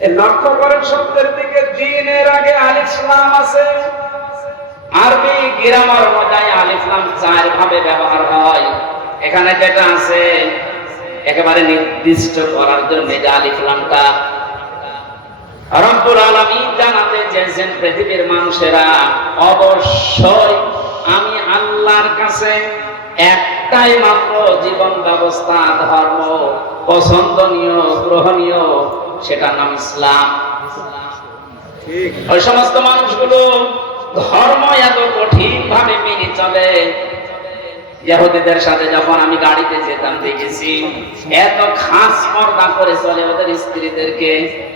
লক্ষ্য করেন শব্দের দিকে, দ্বীনের আগে আলিফ লাম আছে। আরবি গ্রামার অনুযায়ী আলিফ লাম চার ভাবে ব্যবহার হয়। এখানে যেটা আছে একেবারে নির্দিষ্ট করার জন্য যে আলিফ লামটা রব্বুল আলামিন জানাতে চেয়েছেন পৃথিবীর মানুষেরা অবশ্যই আমি আল্লাহর কাছে একটাই মাত্র জীবন ব্যবস্থা ধর্ম পছন্দনীয় গ্রহণীয়, সেটার নাম ইসলাম। ওই সমস্ত মানুষগুলো ধর্ম এত কঠিন ভাবে মেনে চলে, ইহুদিদের সাথে যখন আমি গাড়িতে যেতাম দেখেছি এত খাস পর্দা করে চলে, ওদের স্ত্রীদেরকে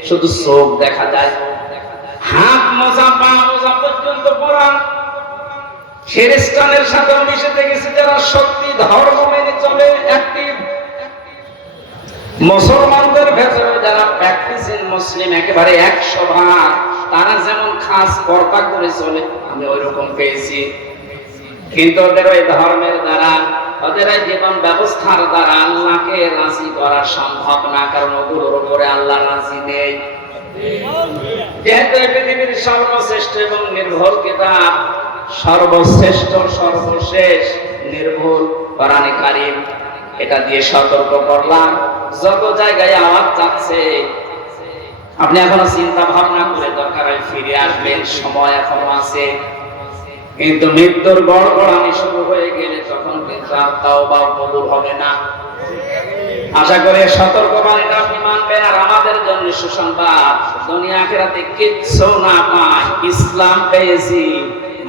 শুধু চোখ দেখা যায়, হাত মোজা পা মোজা পর্যন্ত পরা। খ্রিস্টানের সাথে মিশে দেখেছি যারা সত্যি ধর্ম মেনে চলে অ্যাক্টিভ, মুসলমানদের ভেতরে যারা প্র্যাকটিসিং মুসলিম একেবারে 100%, তারা যেমন খাস পর্দা করে চলে আমি ওইরকম পেয়েছি। কিন্তু ওদের ওই ধর্মের দ্বারা, ওদের ওই জীবন ব্যবস্থার দ্বারা আল্লাহকে রাজি করা সম্ভব না, কারণ ওগুলোর উপরে আল্লাহ রাজি নেই। যেহেতু পৃথিবীর সর্বশ্রেষ্ঠ এবং নির্ভুল কিতাব, সর্বশ্রেষ্ঠ সর্বশেষ নির্ভুল কোরআনে কারীম, এটা দিয়ে সতর্ক করলাম যত জায়গায় আওয়াজ যাচ্ছে আপনি এখনো চিন্তা ভাবনা করে দরকার হয় ফিরে আসবেন, সময় এখনো আছে। কিন্তু মৃত্যুর গড়গড়ানি শুরু হয়ে গেলে তখন কিন্তু আর তাওবা কবুল হবে না। আশা করি সতর্কবাণীটা আপনি মানবেন। আর আমাদের জন্য সুসংবাদ, দুনিয়া আখিরাতে কিচ্ছু না পাই, ইসলাম পেয়েছি,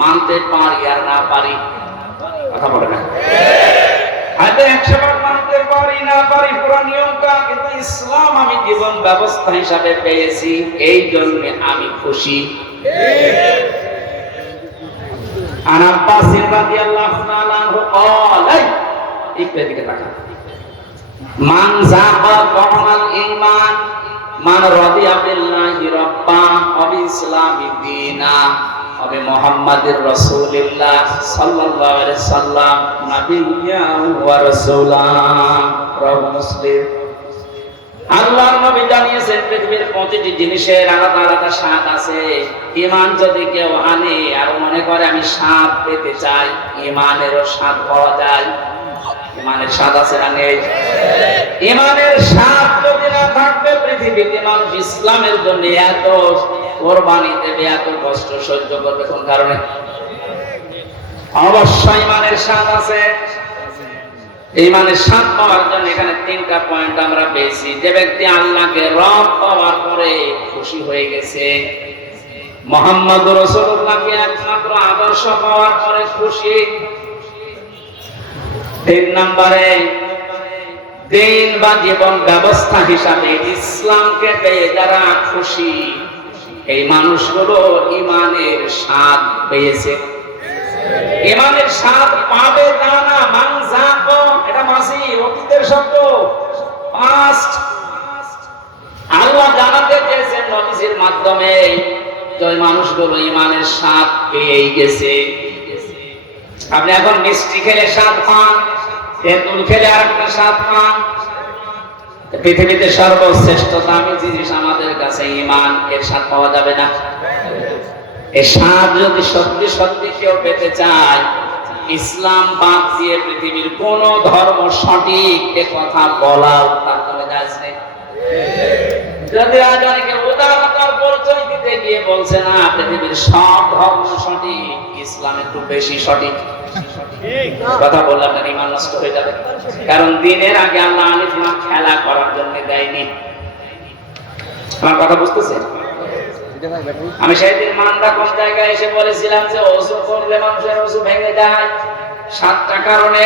মানতে পারি আর না পারি, কথা বলে না হয়তো 100 মানতে পারি না পারি পুরো নিয়মটা, কিন্তু ইসলাম আমি জীবন ব্যবস্থা হিসাবে পেয়েছি, এই জন্য আমি খুশি। عن عباس رضي الله تعالى عنه قال ايك তাকা মান যাবা কমাল ঈমান মান রাদিয়া বিল্লাহি রাব্বা ওয়া বিইসলামি দীনা ওয়া বিমুহাম্মাদির রাসূলিল্লাহ সাল্লাল্লাহু আলাইহি সাল্লাম নাবিয়্যা ওয়া রাসূলা। রাওয়াহু মুসলিম। আল্লাহর নবী জানিয়েছেন পৃথিবীর প্রতিটি জিনিসের আলাদা আলাদা স্বাদ আছে। ঈমান যদি কেউ আনে আর মনে করে আমি স্বাদ পেতে চাই, ঈমানেরও স্বাদ পাওয়া যায়। ঈমানের স্বাদ আছে না নেই? ঈমানের স্বাদ যদি না থাকবে পৃথিবীতে মানুষ ইসলামের জন্য এত কোরবানি দেবে, এত কষ্ট সহ্য করবে কোন কারণে? অবশ্যই ঈমানের স্বাদ আছে। ঈমানের স্বাদ পাওয়ার জন্য এখানে 3টা পয়েন্ট আমরা পেয়েছি। যে ব্যক্তি আল্লাহকে রব পাওয়ার পরে খুশি হয়ে গেছে, মুহাম্মদুর রাসূলুল্লাহকে একমাত্র আদর্শ পাওয়ার পরে খুশি। 3 নম্বরে দিন বা জীবন ব্যবস্থা হিসাবে ইসলামকে পেয়ে যারা খুশি, এই মানুষগুলো ঈমানের স্বাদ পেয়েছে। ঈমানের স্বাদ পাবে তা না, মান যাকো, এটা মাসি অতীতের শব্দ, পাস্ট। আল্লাহ জানাতে চেয়েছেন নবীর মাধ্যমে যে মানুষগুলো ঈমানের স্বাদ পেয়ে গেছে। আপনি এখন মিষ্টি খেলে স্বাদ পান, তেঁতুল খেলে আরেকটা স্বাদ পান। পৃথিবীতে সর্বশ্রেষ্ঠ দামি জিনিস আমাদের কাছে ঈমান, এর স্বাদ পাওয়া যাবে না। এই স্বাদ যদি সত্যি সত্যি কেউ পেতে চায়, ইসলাম বাদ দিয়ে পৃথিবীর কোন ধর্ম সঠিক এ কথা বলার তার কোনো জায়েজ নেই। যদি আজ অনেকে উদারতার পরিচয় দিতে গিয়ে বলছে না পৃথিবীর সব ধর্ম সঠিক, ইসলাম একটু বেশি সঠিক, কথা বললে আপনার ঈমান নষ্ট হয়ে যাবে। কারণ দিনের আগে আল্লাহ আলিফ লাম খেলা করার জন্য দেয়নি। আমার কথা বুঝতেছেন? আমি সেদিন মান্দা কোন জায়গায় এসে বলেছিলাম যে ওযু করলে মানুষের ওযু ভেঙে যায় 7টা কারণে,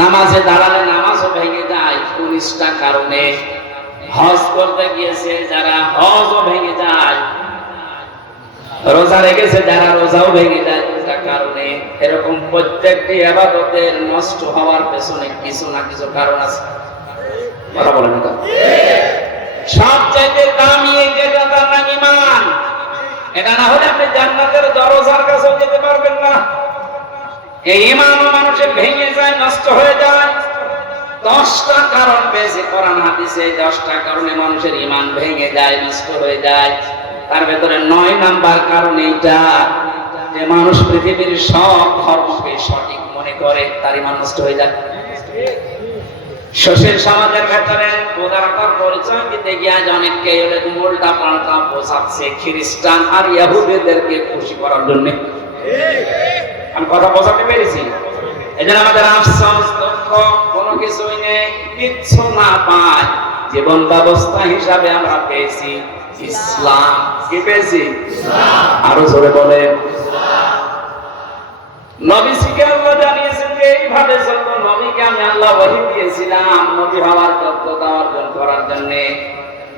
নামাজে দাঁড়ালে নামাজও ভেঙে যায় 19টা কারণে, হজ করতে গিয়েছে যারা হজও ভেঙে যায়, রোজা রেখেছে যারা রোজাও ভেঙে যায় 2টা কারণে। এরকম প্রত্যেকটি ইবাদতের নষ্ট হওয়ার পেছনে কিছু না কিছু কারণ আছে, কথা বলেন না? সবচেয়ে দামি যেটা তার নাম ঈমান। এটা না হলে আপনি জান্নাতের দরজার কাছেও যেতে পারবেন না। এই ঈমান মানুষের ভেঙে যায়, নষ্ট হয়ে যায়। 10টা কারণ পেয়েছে কোরআন হাদিসে, 10টা কারণে মানুষের ঈমান ভেঙে যায়, নষ্ট হয়ে যায়। তার ভেতরে 9 নাম্বার কারণ এইটা যে মানুষ পৃথিবীর সব ধর্মকে সঠিক মনে করে, তার ঈমান নষ্ট হয়ে যায়। সুশীল সমাজের ভেতরে উদারতার পরিচয় দিতে গিয়ে আজ অনেককে উল্টা পাল্টা বোঝাচ্ছে খ্রিস্টান আর ইহুদিদেরকে খুশি করার জন্য। আমি কথা বোঝাতে পেরেছি? এই জন্য আমাদের আফসোস, দুঃখ, কোনো কিছুই নেই, কিচ্ছু না পাই। জীবন ব্যবস্থা হিসাবে আমরা পেয়েছি ইসলাম। কি পেয়েছি? আরো জোরে বলে। নবীকে আল্লাহ জানিয়েছেন যে এইভাবে চলতো। নবীকে আমি আল্লাহ ওহী দিয়েছিলাম নবী হওয়ার যোগ্যতা অর্জন করার জন্য।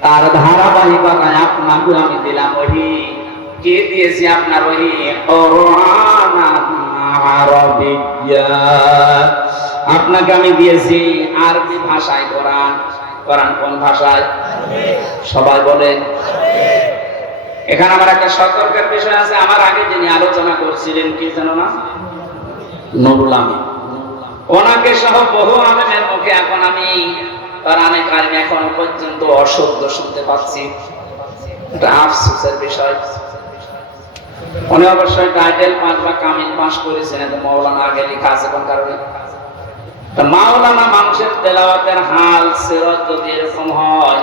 তার ধারাবাহিকতায় আপনাকে আমি দিলাম ওহী। কে দিয়েছি আপনার ওহী? কোরআন আরবিয়্যা। আপনাকে আমি দিয়েছি আরবি ভাষায় কোরআন। কোরআন কোন ভাষায়? সবাই বলেন। এখানে আমার একটা সতর্কের বিষয় আছে। আমার আগে যিনি আলোচনা করছিলেন, কি জানো না, নুরুল আমিন, ওনাকে সহ বহু আলেমের মুখে এখন আমি কোরআনে কারিম এখনো পর্যন্ত অশুদ্ধ শুনতে পাচ্ছি। এটা আফসোসের বিষয়। উনি অবশ্যই টাইটেল পাস বা কামিল পাস করেছেন, এটা মাওলানা আগে লেখা আছে কোন কারণে। মাওলানা মানুষের তেলাওয়াতের হাল সিরাত যদি এরকম হয়,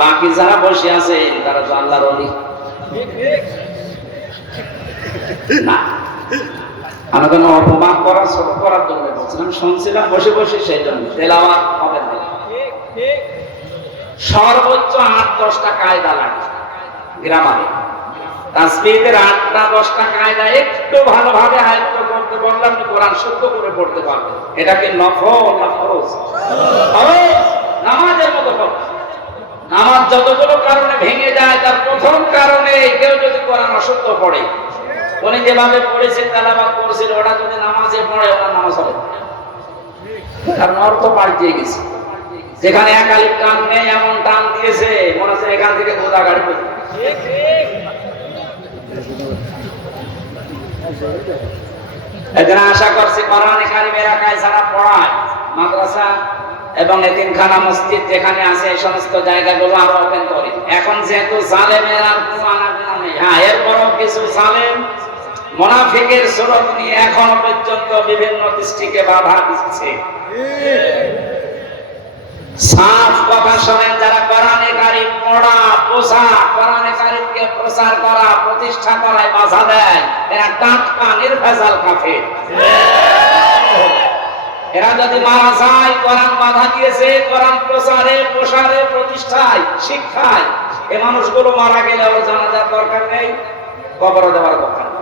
বাকি যারা বসে আছেন তারা তো আল্লাহর ওলি না। আমি কোনো অপমান করা, ছোট করার জন্য বলছিলাম, শুনছিলাম বসে বসে, সেই জন্য তেলাওয়াত হবে না। সর্বোচ্চ 8-10টা কায়দা লাগে গ্রামারে। তাসবিহের 8-10টা কায়দা একটু ভালোভাবে আয়ত্ত করতে পারলে আপনি কোরআন শুদ্ধ করে পড়তে পারবেন। এটাকে নফল না ফরজ? নামাজের মতো কথা। নামাজ যতগুলো কারণে ভেঙে যায়, তার প্রথম কারণে কেউ যদি কোরআন অশুদ্ধ পড়ে, উনি যেভাবে পড়েছে তেলাওয়াত করেছেন, ওটা যদি নামাজে পড়ে, ওনার নামাজ হবে না। কারণ অর্থ পাল্টে গেছে। যেখানে এক আলিফ টান নেই এমন টান দিয়েছে, মনে হচ্ছে এখান থেকে গোদা গাড়ি পড়ে। এখানে আশা করছি কোরআনে কারিম এলাকায় যারা পড়ায়, মাদ্রাসা এবং এতিমখানা, মসজিদ যেখানে আছে, এই সমস্ত জায়গাগুলো আরো ওপেন করে। এখন যেহেতু জালেমের আর কোনো আনাগোনা নেই, হ্যাঁ, এরপরও কিছু জালেম মুনাফিকের সুরত নিয়ে এখনো পর্যন্ত বিভিন্ন দৃষ্টিকে বাধা দিচ্ছে। সাফ কথা শোনেন, যারা কোরআনে কারিম পড়া, বোঝা, কোরআনে কারিমকে প্রচার করা, প্রতিষ্ঠা করায় বাধা দেয়, এরা টাটকা নির্ভেজাল কাফের। এরা যদি মারা যায়, কোরআন বাধা দিয়েছে, কোরআন প্রচারে, প্রসারে, প্রতিষ্ঠায়, শিক্ষায়, এই মানুষগুলো মারা গেলে আবার জানাজার দরকার নেই, কবরে দেওয়ার দরকার নেই।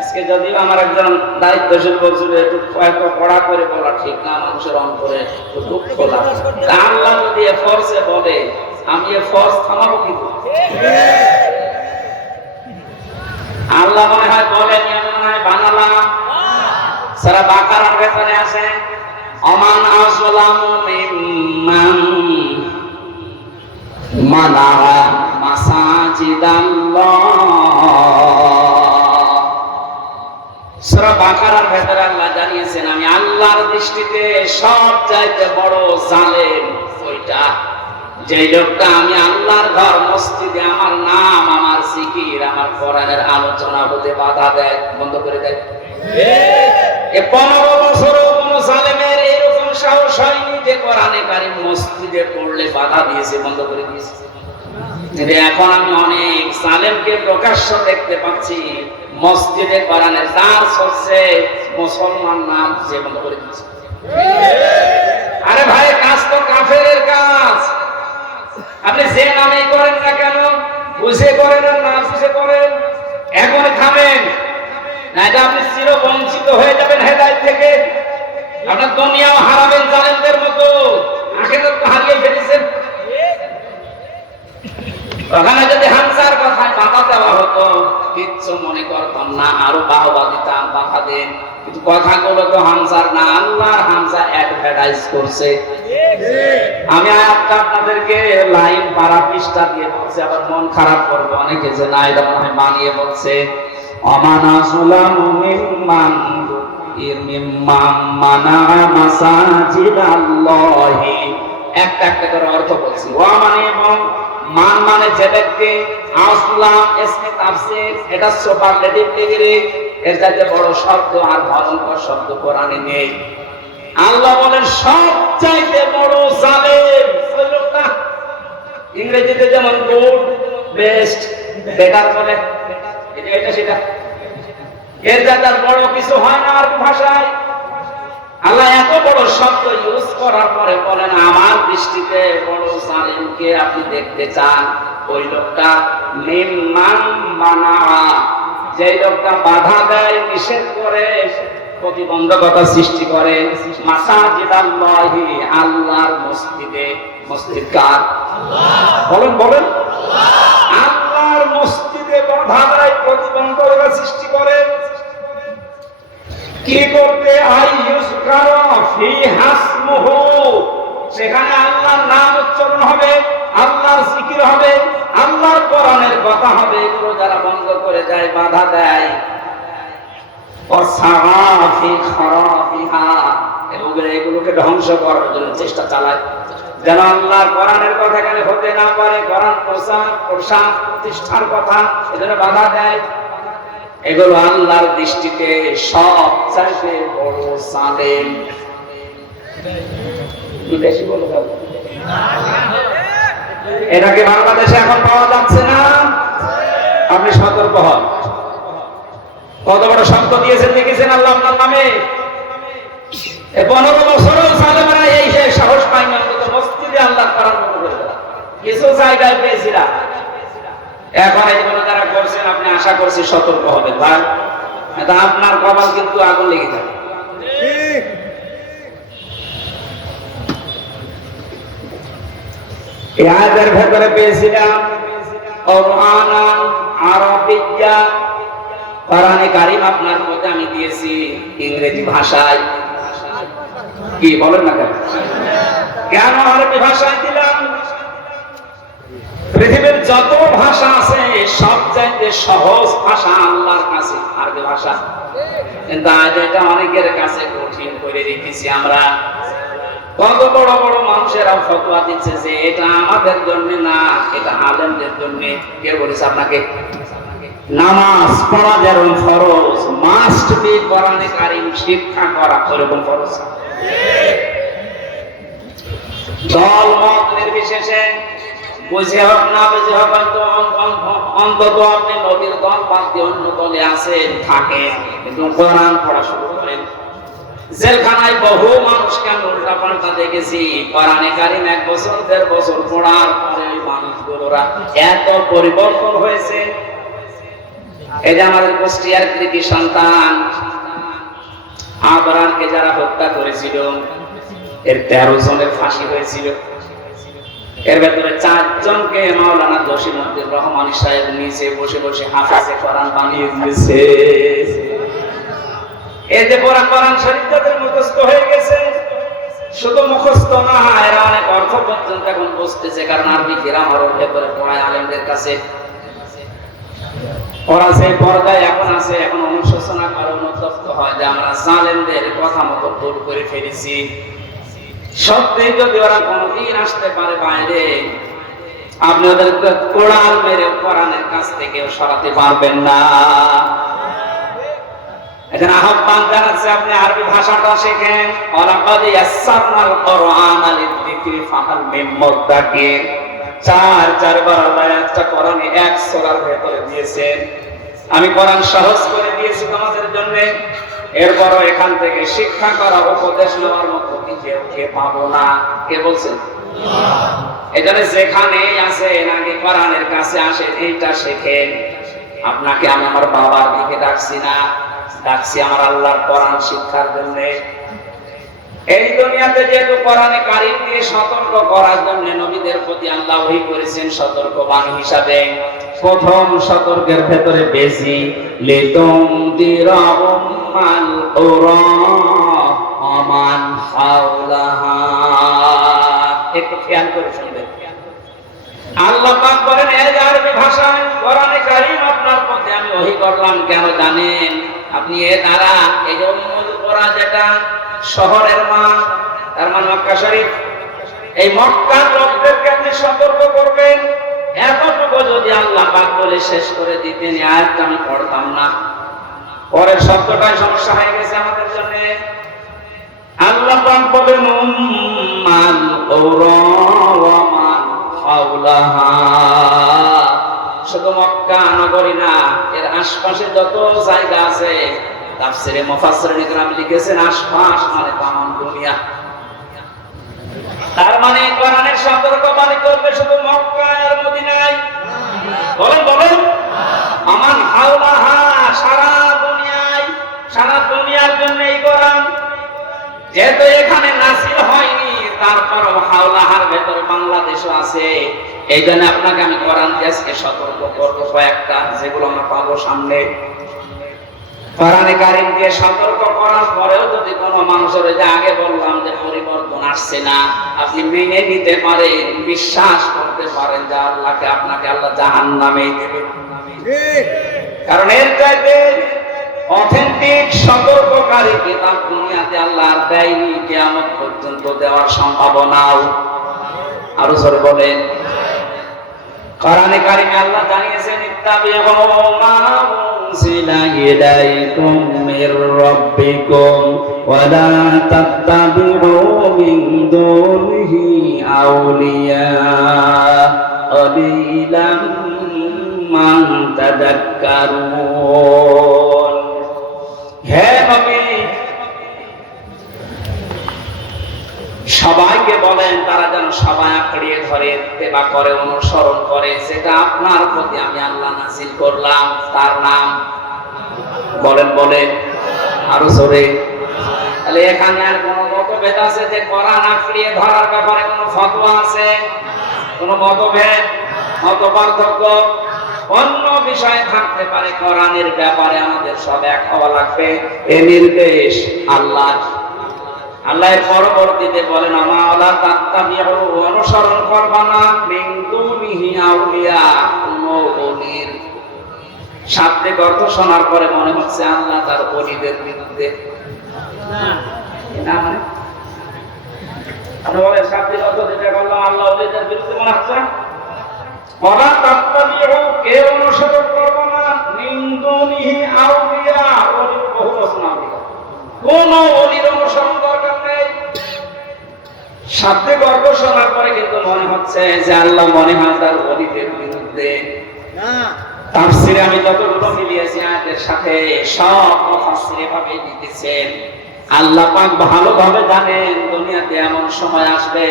আজকে যদিও আমার একজন দায়িত্বশীল বলছিল একটু পড়া করে বলা ঠিক না, মানুষের অন্তরে দুঃখ লাগে। আল্লাহ যদি এ ফরজে বলে, আমি এ ফরজ থামাবো কি? আল্লাহ মনে হয় বলেন, আমি মনে হয় বানালাম। সূরা বাকারার ভেতরে আছে, আমান আযলামু মিম্মান মানা মাসাজিদাল্লাহ। সূরা বাকারার ভেতরে আল্লাহ জানিয়েছেন, আমি আল্লাহর দৃষ্টিতে সবচাইতে বড় জালেম ওইটা, যে লোকটা আমি আল্লাহর ঘর মসজিদে আমার নাম, আমার জিকির, আমার কোরআনের আলোচনা হতে বাধা দেয়, বন্ধ করে দেয়। 15 বছরও কোন জালেমের এরকম সাহস হয়নি যে কোরআনে কারিম মসজিদে পড়লে বাধা দিয়েছে, বন্ধ করে দিয়েছে। এখন আমি অনেক জালেমকে প্রকাশ্য দেখতে পাচ্ছি, মসজিদে কোরআনের দার্স হচ্ছে, মুসলমান নাম যে বন্ধ করে দিয়েছে। আরে ভাই, কাজ তো কাফেরের কাজ। আপনি যে নামেই করেন না কেন, বুঝে করেন আর না বুঝে করেন, এখন থামেন, নাইলে আপনি চির বঞ্চিত হয়ে যাবেন হেদায়েত থেকে। আপনার দুনিয়াও হারাবেন জালেমদের মতো, আখিরাত তো হারিয়ে ফেলেছেন। ওখানে যদি হামজার কথায় বাধা দেওয়া হতো, কিচ্ছু মনে করতাম না, আরো বাহবা দিতাম, বাধা দেন। কিন্তু কথাগুলো তো হামজার না, আল্লাহর হামজা অ্যাডভার্টাইজ করছে। আমি আয়াতটা আপনাদেরকে লাইন পারা পৃষ্ঠা দিয়ে বলছি, আবার মন খারাপ করবে অনেকে যে না, এটা মনে হয় বানিয়ে বলছে। আমান আযলামু মিম্মান এর মিম্মাম মানা মাসাজিদাল্লাহি, একটা একটা করে অর্থ বলছি। ওয়া মানে এবং, মান মানে যে ব্যক্তি, আসলাম ইসমে তাফসীর, এটা সুপারলেটিভ ডিগ্রি, এর চাইতে বড় শব্দ আর ভয়ঙ্কর শব্দ কোরআনে নেই। আল্লাহ বলেন সবচাইতে বড় জালেম ওই লোকটা। ইংরেজিতে যেমন গুড, বেস্ট, বেটার বলে, এটা সেটা, এর চাইতে বড় কিছু হয় না আরবি ভাষায়। আল্লাহ এত বড় শব্দ ইউজ করার পরে বলেন আমার দৃষ্টিতে বড় জালেমকে আপনি দেখতে চান, ওই লোকটা মিম্মান মানা, যে লোকটা বাধা দেয়, নিষেধ করে, প্রতিবন্ধকতা সৃষ্টি করে, মাসাজিদাল্লাহি, আল্লাহর মসজিদে। মসজিদ কার? বলেন বলেন, আল্লাহর মসজিদে বাধা দেয়, প্রতিবন্ধকতা সৃষ্টি করে। কি করতে? সেখানে আল্লাহর নাম উচ্চারণ হবে, আল্লাহর জিকির হবে, আল্লাহর কোরআনের কথা হবে। এগুলো যারা বন্ধ করে যায়, বাধা দেয়, এগুলোকে ধ্বংস করার জন্য চেষ্টা চালায়, যেন আল্লাহর কোরআনের কথা এখানে হতে না পারে, কোরআন প্রসার প্রতিষ্ঠার কথা, এজন্য বাধা দেয়। এগুলো আল্লাহর দৃষ্টিতে সবচাইতে বড় জালেম। বেশি বলে দাও, এটাকে বাংলাদেশে এখন পাওয়া যাচ্ছে না। আপনি সতর্ক হন। কত বড় শব্দ দিয়েছেন দেখেছেন আল্লাহ আপনার নামে। 15 বছরও জালেমরা এই সাহস পায়নি অন্তত মসজিদে আল্লাহ কোরআন করে দেওয়া। কিছু জায়গায় পেয়েছিলাম। এখন এগুলো যারা করছেন আপনি আশা করছি সতর্ক হবেন ভাই, এটা আপনার কপাল কিন্তু আগুন লেগে যাবে। এই আয়াতের ভেতরে পেয়েছিলাম কোরআনান আরবিয়্যা, কোরআনে কারীম আপনার মধ্যে আমি দিয়েছি ইংরেজি ভাষায়। কি বলেন না কেন? কেন আরবি ভাষায় দিলাম? পৃথিবীর যত ভাষা আছে সবচাইতে সহজ ভাষা আল্লাহর কাছে আরবি ভাষা, কিন্তু আজ এটা অনেকের কাছে কঠিন করে রেখেছি আমরা। কত বড় বড় মানুষেরা ফতোয়া দিচ্ছে যে এটা আমাদের জন্য না, এটা আলেমদের জন্য। কে বলেছে আপনাকে? নামাজ পড়া যেরকম ফরজ, মাস্ট বি কোরআনে কারীম শিক্ষা করা ওরকম ফরজ। দল মত নির্বিশেষে, বুঝে হোক না বুঝে হোক, অন্তত আপনি নবীর দল বাদ দিয়ে অন্য দলে আছেন, থাকেন, কিন্তু কোরআন পড়া শুরু করেন। জেলখানায় বহু মানুষকে আমি উল্টা পাল্টা দেখেছি, কোরআনে কারীম 1 বছর 1.5 বছর পড়ার পরে মানুষগুলোরা এত পরিবর্তন হয়েছে। এই যে আমাদের কুষ্টিয়ার কৃতি সন্তান আবরারকে যারা হত্যা করেছিল, এর 13 জনের ফাঁসি হয়েছিল। এর ভেতরে 4 জনকে মাওলানা জসিমউদ্দিন রহমানী সাহেব নিচে বসে বসে হাফেজে কোরআন বানিয়ে দিয়েছে। এই যে কোরআন শরীফ তাদের মুখস্থ হয়ে গেছে। শুধু মুখস্থ না, এরা অনেক অর্থ পর্যন্ত এখন বুঝতেছে, কারণ আরবি গ্রামার ওর ভেতরে পড়ায় আলেমদের কাছে। ওরা যে পর্দায় এখন আছে, এখন অনুশোচনা করে, অনুতপ্ত হয় যে আমরা জালেমদের কথা মতো ভুল করে ফেলেছি। সত্যি যদি ওরা কোনদিন আসতে পারে বাইরে, আপনি ওদেরকে কোরআন মেরে কোরআনের কাছ থেকে সরাতে পারবেন না। এখানে আহ্বান জানাচ্ছে আপনি আরবি ভাষাটা শেখেন। ওয়ালাকাদ ইয়াসসারনাল কোরআনা লিযিকরি ফাহাল মিন মুদ্দাকির। 4 বার আল্লাহ একটা কোরআনে 1 সূরার ভেতরে দিয়েছেন। আমি কোরআন সহজ করে দিয়েছি তোমাদের জন্য। এরপরও এখান থেকে শিক্ষা করা, উপদেশ নেওয়ার মতো কেউ পাবো না। কে বলছেন? এজন্য যেখানেই আছেন আগে কোরআনের কাছে আসেন, এইটা শেখেন। আপনাকে আমি আমার বাবার দিকে ডাকছি না, ডাকছি আমার আল্লাহর কোরআন শিক্ষার জন্য। এই দুনিয়াতে যেহেতু কোরআনে কারীম দিয়ে সতর্ক করার জন্য নবীদের প্রতি আল্লাহ ওহী করেছেন সতর্কবাণী হিসাবে। প্রথম সতর্কের ভেতরে বেশি লিতুনদিরা উম্মাল কুরা আমান হাওলাহা। একটু খেয়াল করে শুনবেন। আল্লাহ পাক বলেন এই আরবি ভাষায় কোরআনে কারীম আপনার পথে আমি ওহী করলাম, কেন জানেন? আপনি এ দ্বারা এই যে উম্মুল কুবরা যেটা শহরের মা, তার মানে মক্কা শরীফ, এই মক্কার লোকদেরকে আপনি সতর্ক করবেন। এতটুকু যদি আল্লাহ পাক বলে শেষ করে দিতেন, আয়াতটা আমি পড়তাম না। পরের শব্দটাই সমস্যা হয়ে গেছে আমাদের জন্য। আল্লাহ পাক বলেন উম্মাল কুরা ওয়া মান হাওলাহা, শুধু মক্কা নগরী না, এর আশপাশে যত জায়গা আছে, তাফসিরে মুফাসসিরিন ইকরাম লিখেছেন আশপাশ মানে তামাম দুনিয়া। তার মানে কোরআনের সতর্কবাণী করবে শুধু মক্কা আর মদিনায়? বলেন বলেন, আমান হাওলাহা, সারা দুনিয়ায়, সারা দুনিয়ার জন্য এই কোরআন। যেহেতু এখানে নাসিল হয়নি, তারপরও হাওলাহার ভেতরে বাংলাদেশও আছে। এই জন্য আপনাকে আমি কোরআন দেশকে সতর্ক করবো কয়েকটা, যেগুলো আমরা পাবো সামনে। কোরআনে কারীম দিয়ে সতর্ক করার পরেও যদি কোনো মানুষের, ওই যে আগে বললাম যে পরিবর্তন আসছে না, আপনি মেনে নিতে পারেন, বিশ্বাস করতে পারেন যে আল্লাহকে, আপনাকে আল্লাহ জাহান্নামে দেবে। কারণ এর চাইতে অথেন্টিক সতর্ককারী কিতাব দুনিয়াতে আল্লাহ আর দেয়নি, কিয়ামত পর্যন্ত দেওয়ার সম্ভাবনাও। আরো জোরে বলেন। কোরআনে কারীমে আল্লাহ জানিয়েছেন ইত্তাবিউ মা উনজিলা ইলাইকুম মির রাব্বিকুম ওয়া লা তাত্তাবিউ মিন দুনিহি আউলিয়া ক্বালিলাম মা তাযাক্কারুন। হে নবী, সবাইকে বলেন তারা যেন সবাই আঁকড়িয়ে ধরে ইত্তেবা করে, অনুসরণ করে যেটা আপনার প্রতি আমি আল্লাহ নাযিল করলাম, তার নাম বলেন বলেন আরো জোরে। তাহলে এখানে আর কোন মতভেদ আছে যে কোরআন আঁকড়িয়ে ধরার ব্যাপারে কোন ফতোয়া আছে? কোন মতভেদ, মত পার্থক্য অন্য বিষয়ে থাকতে পারে, কোরআনের ব্যাপারে আমাদের সব এক হওয়া লাগবে। এই নির্দেশ আল্লাহ। আল্লাহর পরবর্তীতে বলেন আমালা তাত্তাবিউ, অনুসরণ করবা না, মিন দুনিহি আউলিয়া, কোন ওলির। শাব্দিক অর্থ শোনার পরে মনে হচ্ছে আল্লাহ তার ওলিদের বিরুদ্ধে। না মানে আপনি বলেন শাব্দিক অর্থ যেটা বললাম আল্লাহ ওলিদের বিরুদ্ধে মনে হচ্ছে। ওয়ালা তাত্তাবিউ, কে অনুসরণ করবা না, মিন দুনিহি আউলিয়া, ওলির বহু বচন আউলিয়া, কোন ওলির অনুসরণ দরকার নেই। শাব্দিক অর্থ শোনার পরে কিন্তু মনে হচ্ছে যে আল্লাহ মনে হয় তার ওলিদের বিরুদ্ধে। তাফসীরে আমি যতগুলো মিলিয়েছি আয়াতের সাথে, সব মুফাসসির এভাবে লিখেছেন। আল্লাহ পাক ভালোভাবে জানেন দুনিয়াতে এমন সময় আসবে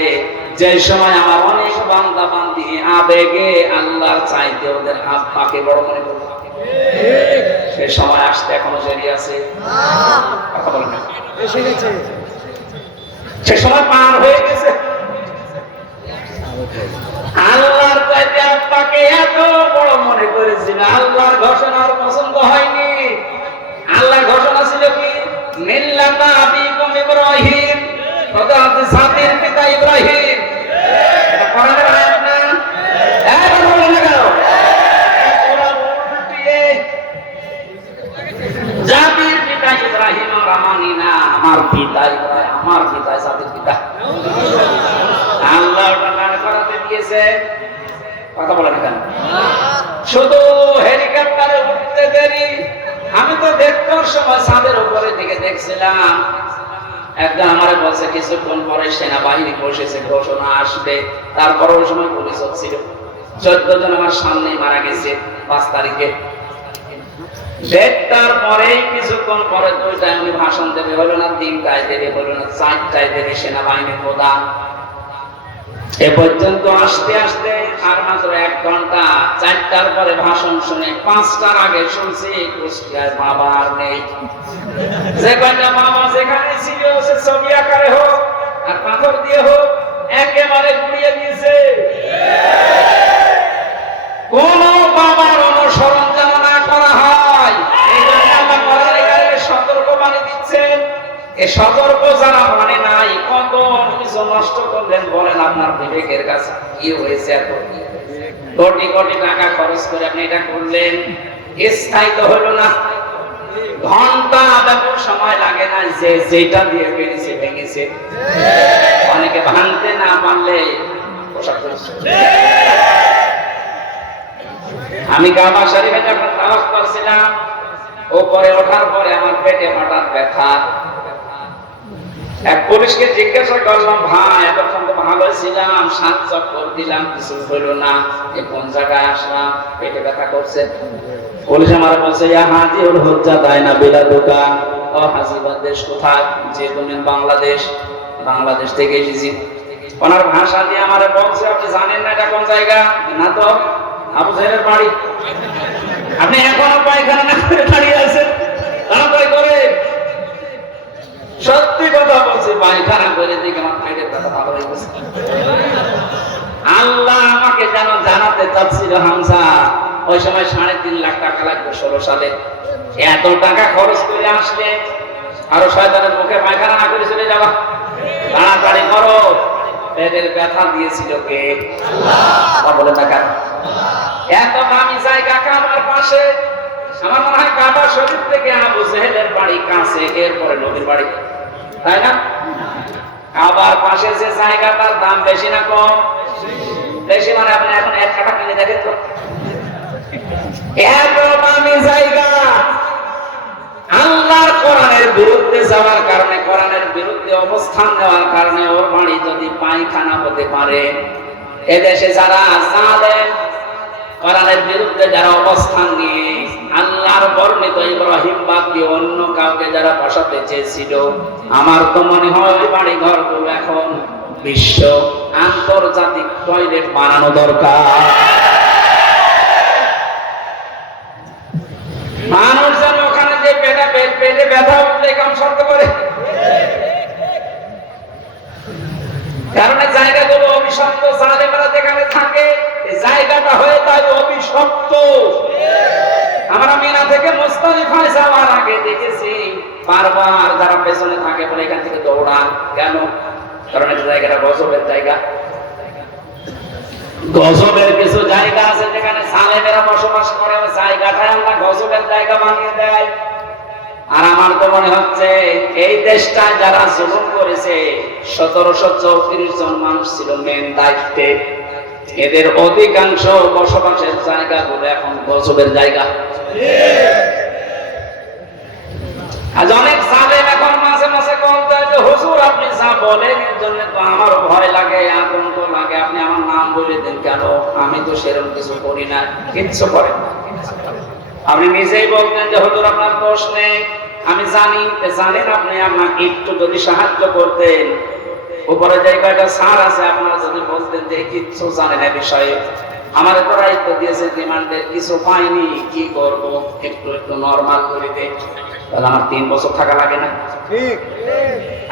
যে সময় আমার অনেক বান্দা বান্দি আবেগে আল্লাহর চাইতে ওদের আব্বাকে বড় মনে করবে। সে সময় আসতে এখনো দেরি আছে, কথা বলেন না, এসে গেছে, সে সময় পার হয়ে গেছে। আল্লাহর চাইতে আব্বাকে এত বড় মনে করেছিল, আল্লাহর ঘোষণা আর পছন্দ হয়নি। আল্লাহর ঘোষণা ছিল কি? মিল্লাতা আবিকুম ইব্রাহিম, প্রজাতি জাতির পিতা ইব্রাহিম। এটা কোরআনের আয়াত না? এটা বলেন না কেন? জাতির পিতা ইব্রাহিম আমরা মানি না, আমার পিতা ইব্রাহিম, আমার পিতা জাতির পিতা। আল্লাহ ওটা দাঁড় করাতে দিয়েছে, কথা বলেন কেন? শুধু হেলিকপ্টারে উঠতে দেরি। আমি তো দেখবার সময় ছাদের উপরে দিকে দেখছিলাম, একজন আমারে বলছে কিছুক্ষণ পরে সেনাবাহিনী বসেছে, ঘোষণা আসবে। তারপরে ওই সময় পুলিশ ছিল, 14 জন আমার সামনেই মারা গেছে 5 তারিখে। দেড়টার পরে কিছুক্ষণ পরে 2টায় উনি ভাষণ দেবে, হলো না 3টায় দেবে, হলো না 4টায় দেবে সেনাবাহিনীর প্রধান। এ পর্যন্ত আসতে আসতে আর মাত্র 1 ঘন্টা। 4টার পরে ভাষণ শুনে 5টার আগে শুনছি কুষ্টিয়ায় বাবা আর নেই। যে কয়টা বাবা যেখানে ছিল সে ছবি আকারে হোক আর পাথর দিয়ে হোক একেবারে গুড়িয়ে দিয়েছে। কোন বাবার অনুসরণ যেন না করা হয়, এই জন্য আল্লাহ কোরআনে কারিমে সতর্কবাণী দিচ্ছেন। এই সতর্ক যারা মানে নাই, কত কিছু নষ্ট করলেন বলেন আপনার বিবেকের কাছে কি হয়েছে? এত কোটি কোটি টাকা খরচ করে আপনি এটা করলেন, স্থায়ী তো হলো না। ঘন্টা ব্যাপক সময় লাগে না, যে যেটা দিয়ে পেরেছে ভেঙেছে। অনেকে ভাঙতে না পারলে পোশাক করেছে। আমি কাবা শরীফে যখন তাওয়াফ করছিলাম, উপরে ওঠার পরে আমার পেটে হঠাৎ ব্যথা। এক পুলিশকে জিজ্ঞাসা করলাম, ভাই এতক্ষণ তো ভালো ছিলাম, 7 চক্কর দিলাম, কিছু হলো না, এই কোন জায়গায় আসলাম, পেটে ব্যথা করছে। পুলিশ আমার বলছে, ইয়া হাজিউল হুজ্জা দায়না বিলা দোকান। ও হাজিবার দেশ কোথায়? যে তুমি বাংলাদেশ। বাংলাদেশ থেকে এসেছি। ওনার ভাষা দিয়ে আমার বলছে, আপনি জানেন না এটা কোন জায়গা? না তো। আবু জাহেলের বাড়ি। আপনি এখনো পায়খানা না করে দাঁড়িয়ে আছেন, তাড়াতাড়ি করে। সত্যি কথা বলছি, পায়খানা করে দিকে আমার পেটের ব্যথা ভালো হয়ে গেছে। আল্লাহ আমাকে যেন জানাতে চাচ্ছিল, হামজা ওই সময় 3.5 লাখ টাকা লাগবে 16 সালে। এত টাকা খরচ করে আসলে আরো শয়তানের মুখে পায়খানা না করে চলে যাওয়া। তাড়াতাড়ি করো। পেটের ব্যথা দিয়েছিল কে? আল্লাহ। বলে টাকা এত দামি জায়গা কাবার পাশে। আমার মনে হয় কাবা শরীফ থেকে আবু জেহেলের বাড়ি কাছে, এরপরে নবীর বাড়ি, তাই না? কাবার পাশে যে জায়গা, তার দাম বেশি না কম? বেশি। মানে আপনি এখন 1 টাকা কিনে দেখেন তো, এত দামি জায়গা। আল্লাহর কোরআনের বিরুদ্ধে যাওয়ার কারণে, কোরআনের বিরুদ্ধে অবস্থান নেওয়ার কারণে ওর বাড়ি যদি পায়খানা হতে পারে, এদেশে যারা জালেম, কোরআনের বিরুদ্ধে যারা অবস্থান নিয়ে আল্লাহর বর্ণিত ইব্রাহিম বাদ দিয়ে অন্য কাউকে যারা বসাতে চেয়েছিল, আমার তো মনে হয় ওই বাড়ি ঘরগুলো এখন বিশ্ব আন্তর্জাতিক টয়লেট বানানো দরকার। মানুষ যেন ওখানে যে পেটে ব্যথা উঠলে কাম শর্ত করে, কারণ জায়গাগুলো অভিশপ্ত। জালেমরা যেখানে থাকে এই জায়গাটা হয়ে যায় অভিশপ্ত। আমরা মিনা থেকে মুজদালিফায় যাওয়ার আগে দেখেছি বারবার যারা পেছনে থাকে বলে এখান থেকে দৌড়ান। কেন? কারণ এই জায়গাটা গজবের জায়গা। গজবের কিছু জায়গা আছে যেখানে জালেমেরা বসবাস করে, ওই জায়গাটায় আল্লাহ গজবের জায়গা বানিয়ে দেয়। আর আমার তো মনে হচ্ছে এই দেশটা যারা জুলুম করেছে, 1734 জন মানুষ ছিল মেন দায়িত্বে, এদের অধিকাংশ বসবাসের জায়গাগুলো এখন গজবের জায়গা। আজ অনেক জালেম এখন মাঝে মাঝে কল দেয় যে হুজুর আপনি যা বলেন এর জন্য তো আমার ভয় লাগে, আতঙ্ক লাগে, আপনি আমার নাম বলে দেন কেন? আমি তো সেরকম কিছু করি না। কিচ্ছু করেন না। আপনি নিজেই বলতেন যে হুজুর আপনার দোষ নেই, আমি জানি। জানেন আপনি আমাকে একটু যদি সাহায্য করতেন, উপরে যে কয়টা স্যার আছে আপনারা যদি বলতেন যে কিচ্ছু জানেন এই বিষয়ে, আমার তো দায়িত্ব দিয়েছে রিমান্ডের, কিছু পাইনি, কি করব, একটু একটু নরমাল করে দে, তাহলে আমার 3 বছর থাকা লাগে না। ঠিক।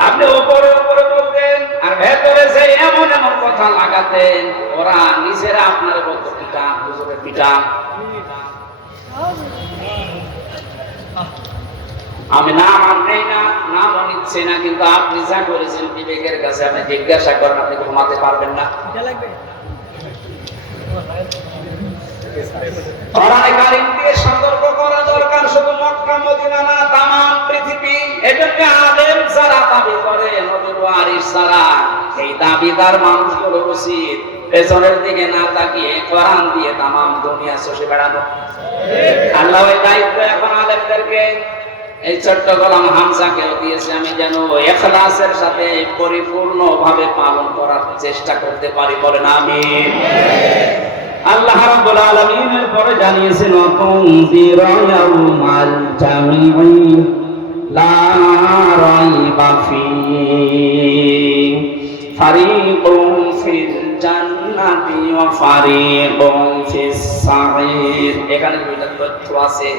আপনি উপরে উপরে বলতেন আর ভেতরে যে এমন এমন কথা লাগাতেন, ওরা নিজেরা আপনার বলতো পিটান, হুজুরের পিটান। আমি নাম আনতেই না, নাম নিচ্ছি না, কিন্তু আপনি যা করেছেন বিবেকের কাছে আপনি জিজ্ঞাসা করেন, আপনি ঘুমাতে পারবেন না। কোরআনে কারীম দিয়ে সতর্ক করা দরকার, শুধু মক্কা মদিনা না, তামাম পৃথিবী। এজন্য আলেম যারা দাবি করে নবীর ওয়ারিস যারা, এই দাবিদার মানুষগুলো উচিত পেছনের দিকে না তাকিয়ে কোরআন দিয়ে তামাম দুনিয়া চষে বেড়ানো। আল্লাহ ওই দায়িত্ব এখন আলেমদেরকে, এই চট্টগ্রাম হামজাকেও দিয়েছে। আমি যেন ইখলাসের সাথে পরিপূর্ণভাবে পালন করার চেষ্টা করতে পারি, বলেন আমিন। আল্লাহ রাব্বুল আলামিন এর পরে জানিয়েছেন ওয়াকুনদিরা ইয়াউমাল জামিঈ লা রাইবা ফীহি ফারিকুন ফিল জান্নাতি ওয়া ফারিকুন ফিস সাঈর। এখানে দুইটা তথ্য আছে।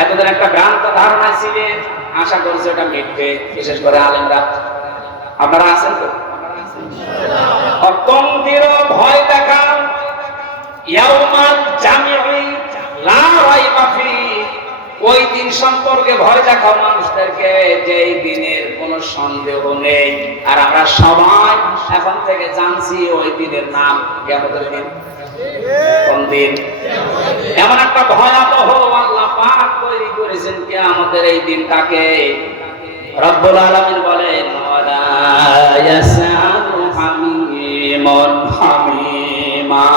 এতদিন একটা ভ্রান্ত ধারণা ছিলেন, আশা করছি ওটা মিটবে, বিশেষ করে আলেমরা। আপনারা আছেন তো? ওয়াকুনদিরা ভয় দেখাও ইয়াউমাল জামিঈ লা রাইবা ফীহি, ওই দিন সম্পর্কে ভয় দেখাও মানুষদেরকে যেই দিনের কোনো সন্দেহ নেই। আর আমরা সবাই এখন থেকে জানছি ওই দিনের নাম কিয়ামতের দিন। কোন দিন? এমন একটা ভয়াবহ আল্লাহ পাক তৈরি করেছেন কিয়ামত কিয়ামতের এই দিনটাকে রব্বুল আলামিন বলেন ওয়ালা ইয়াসআলু হামিমুন হামিমা।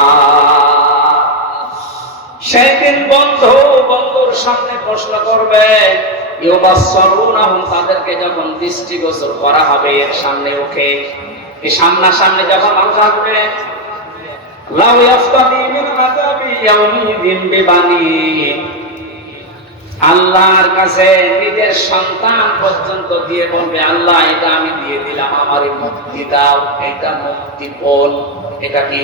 সেদিন বন্ধু বন্ধুর সামনে প্রশ্ন করবে, ইউবাসসারুনাহুম, তাদেরকে যখন দৃষ্টিগোচর করা হবে এর সামনে উঠে, এই সামনাসামনি যখন আসবে, লাউ ইয়াফতাদি মিন আযাবি ইয়াউমিদিন বিবানি, আল্লাহর কাছে নিজের সন্তান পর্যন্ত দিয়ে বলবে, আল্লাহ এটা আমি দিয়ে দিলাম, আমারে মুক্তি দাও, এটা মুক্তিপণ। এটা কি?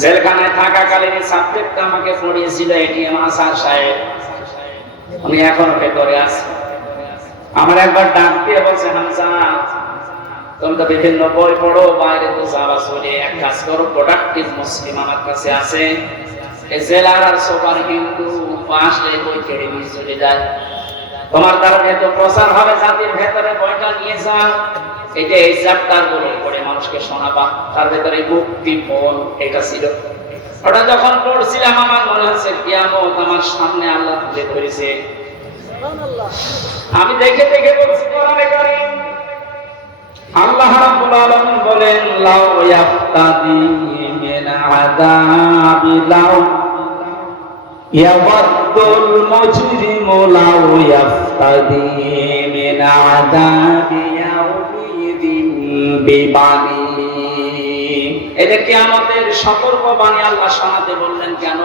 জেলখানায় থাকাকালীন সাবজেক্ট আমাকে পড়িয়েছিল এটিএম আসার সাহেব, আমি এখন ভেতরে আছি। আমার একবার ডাক দিয়ে বলছে, হামজা তুমি তো বিভিন্ন বই পড়ো, বাইরে তো যাওয়া চলে, এক কাজ করো, প্রোডাক্টিভ মুসলিম আমার কাছে আছে, এই জেলার আর সোপার হিন্দু আসলে বই কেড়ে নিয়ে চলে যায়, তোমার দ্বারা যেহেতু প্রচার হবে জাতির ভেতরে, বইটা নিয়ে যাও, এই যে এই চ্যাপ্টার গুলো পড়ে মানুষকে শোনাবা, তার ভেতরে মুক্তিপণ এটা ছিল। ওটা যখন পড়ছিলাম আমার মনে হচ্ছে কিয়ামত আমার সামনে আল্লাহ তুলে ধরেছে। আমি দেখে দেখে বলছি কোরআনে কারীম, আল্লাহ রাব্বুল আলামিন বলেন, লাউ ইয়াফতাদি মিন আযাবি লাউ ইয়াওয়াদ্দুল মুজরিমু লাউ ইয়াফতাদি মিন আযাবি ইয়াউমিদিন বিবানি। এটা কিয়ামতের সতর্কবাণী আল্লাহ শোনাতে বললেন কেন?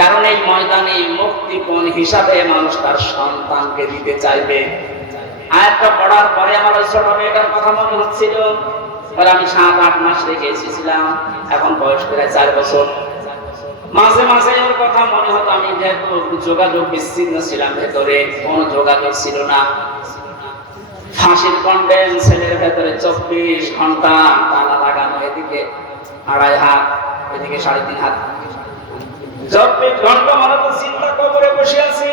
কারণ এই ময়দানে মুক্তিপণ হিসাবে মানুষ তার সন্তানকে দিতে চাইবে। আয়াতটা পড়ার পরে আমার ওই ছোট মেয়েটার কথা মনে হচ্ছিল, আমি 7-8 মাস রেখে এসেছিলাম, এখন বয়স প্রায় 4 বছর। মাঝে মাঝে ওর কথা মনে হতো, আমি যেহেতু যোগাযোগ বিচ্ছিন্ন ছিলাম, ভেতরে কোনো যোগাযোগ ছিল না, ফাঁসির কন্ডেম ছেলের ভেতরে 24 ঘন্টা তালা লাগানো, এদিকে 2.5 হাত, এদিকে 3.5 হাত, 24 ঘন্টা মনে তো চিন্তা কবরে বসে আছি।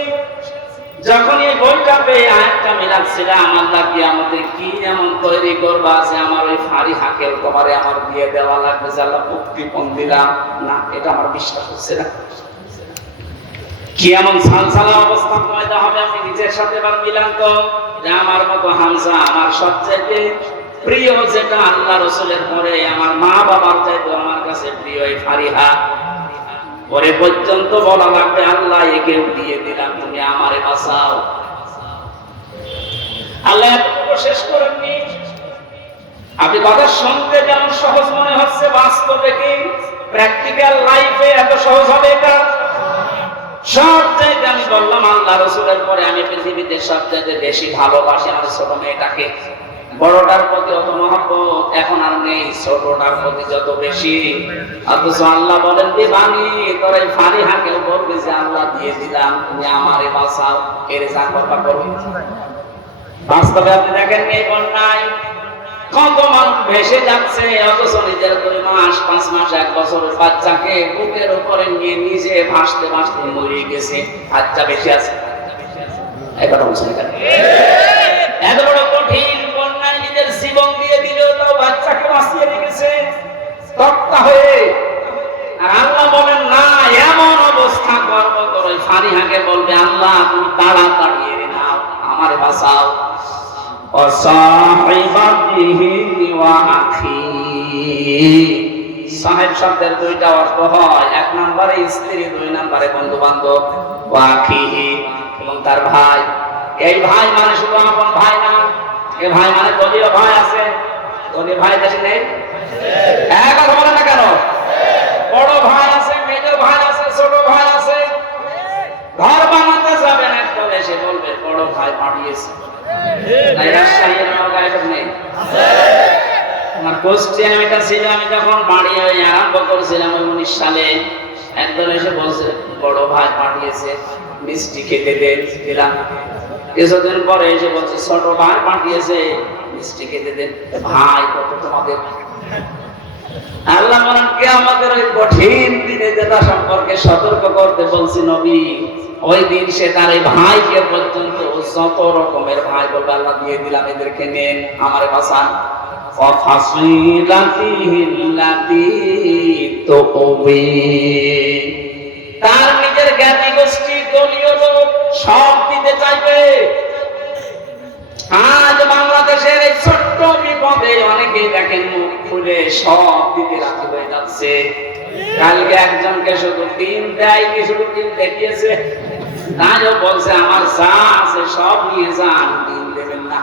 যখন এই বইটা পেয়ে আয়াতটা মিলাচ্ছিলাম, আল্লাহ কিয়ামতে কি এমন তৈরি করবা যে আমার ওই ফাড়ি হাকের তোমারে আমার দিয়ে দেওয়া লাগবে, যে আল্লাহ মুক্তিপণ দিলাম, না এটা আমার বিশ্বাস হচ্ছে না। কি এমন সালসালা অবস্থা পয়দা হবে, আপনি নিজের সাথে এবার মিলান তো, যে আমার মতো হামজা, আমার সবচেয়ে প্রিয় যেটা আল্লাহ রাসূলের পরে আমার মা বাবার চাইতে আমার কাছে প্রিয় এই ফারিহা, পরে পর্যন্ত বলা লাগবে আল্লাহ একে দিয়ে দিলাম, তুমি আমারে বাঁচাও। আল্লাহ এতটুকু শেষ করেননি। আপনি কথা শুনতে যেমন সহজ মনে হচ্ছে, বাস্তবে কি প্র্যাকটিক্যাল লাইফে এত সহজ হবে? এটা সব চাইতে আমি বললাম আল্লাহ রাসূলের পরে আমি পৃথিবীতে সবচেয়ে বেশি ভালোবাসি আমার ছোট মেয়েটাকে। বড়টার প্রতি অত মহব্বত এখন আর নেই, ছোটটার প্রতি যত বেশি। অথচ আল্লাহ বলেন দিবানি, তোর এই ফারিহাকেও বলবি যে আল্লাহ দিয়ে দিলাম, তুমি আমারে বাঁচাও, এর যা কথা করবি। বাস্তবে আপনি দেখেন এই বন্যায় কত মানুষ ভেসে যাচ্ছে, অথচ নিজের 2 মাস 5 মাস 1 বছরের বাচ্চাকে বুকের উপরে নিয়ে নিজে ভাসতে ভাসতে মরে গেছে। বাচ্চা বেশি আছে, এই কথা বলছেন কেন? এত বড় কঠিন বন্যায় নিজের জীবন দিয়ে দিলেও তাও বাচ্চাকে বাঁচিয়ে রেখেছে তক্তা হয়ে। আর আল্লাহ বলেন না, এমন অবস্থা করব তোর ওই ফারিহাকে বলবে আল্লাহ তুমি তাড়াতাড়ি এনে নাও, আমারে বাঁচাও। সাহেব শব্দের 2টা অর্থ হয়, 1 নম্বরে স্ত্রী, 2 নম্বরে বন্ধু বান্ধব, এবং তার ভাই। এই ভাই মানে শুধু আপন ভাই না, এই ভাই মানে দলীয় ভাই আছে, দলীয় ভাই দেশে নেই, এক কথা বলে না কেন? বড় ভাই আছে, মেজ ভাই আছে, ছোট ভাই আছে। ঘর বানাতে যাবেন একদম, এসে বলবে বড় ভাই পাঠিয়েছে। আমার কোশ্চেন এটা ছিল, আমি যখন বাড়ি আরম্ভ করেছিলাম 19 সালে, একদম এসে বলছে বড় ভাই পাঠিয়েছে, মিষ্টি খেতে দিলাম। কিছুদিন পরে এসে বলছে ছোট ভাই পাঠিয়েছে, মিষ্টি খেতে দেন। ভাই কত তোমাদের? আল্লাহ বলেন কিয়ামতের ওই কঠিন দিনে যেটা সম্পর্কে সতর্ক করতে বলছি নবী, ওই দিন সে তার এই ভাইকে পর্যন্ত যত রকমের ভাই বলবে আল্লাহ দিয়ে দিলাম, এদেরকে নেন, আমার বাঁচান। তার নিজের জ্ঞাতি গোষ্ঠী, দলীয় লোক সব দিতে চায়। চাইবে। আজ বাংলাদেশের এই ছোট্ট বিপদে অনেকেই দেখেন মুখ খুলে সব দিকে রাজি হয়ে যাচ্ছে। কালকে একজনকে শুধু টিম দেয়, কি শুধু টিম দেখিয়েছে, তাইও বলছে আমার যা আছে সব নিয়ে যান, টিম দেবেন না।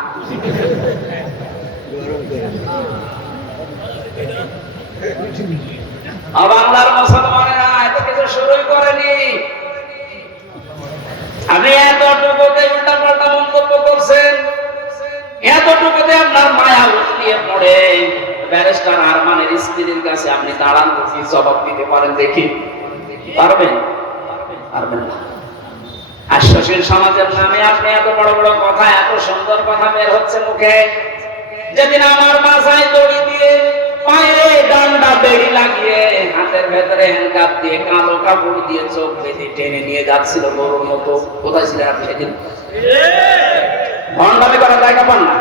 বাংলার মুসলমানেরা এত কিছু শুরুই করেনি। আপনি এতটুকুতে উল্টা পাল্টা মন্তব্য করছেন, এতটুকুতে আপনার মায়া উঠিয়ে পড়ে। ব্যারিস্টার আরমানের স্ত্রীর কাছে আপনি দাঁড়ান, কি জবাব দিতে পারেন দেখি? পারবেন? পারবেন না। আশ্বাসীর সমাজের নামে আপনি এত বড় বড় কথা, এত সুন্দর কথা বের হচ্ছে মুখে। যেদিন আমার মাথায় দড়ি দিয়ে, পায়ে ডান্ডা বেড়ি লাগিয়ে, হাতের ভেতরে হ্যান্ডকাপ দিয়ে, কালো কাপড় দিয়ে চোখ বেঁধে টেনে নিয়ে যাচ্ছিল গরুর মতো, কোথায় ছিলেন আপনি সেদিন? ভণ্ডামি করার জায়গা পান না।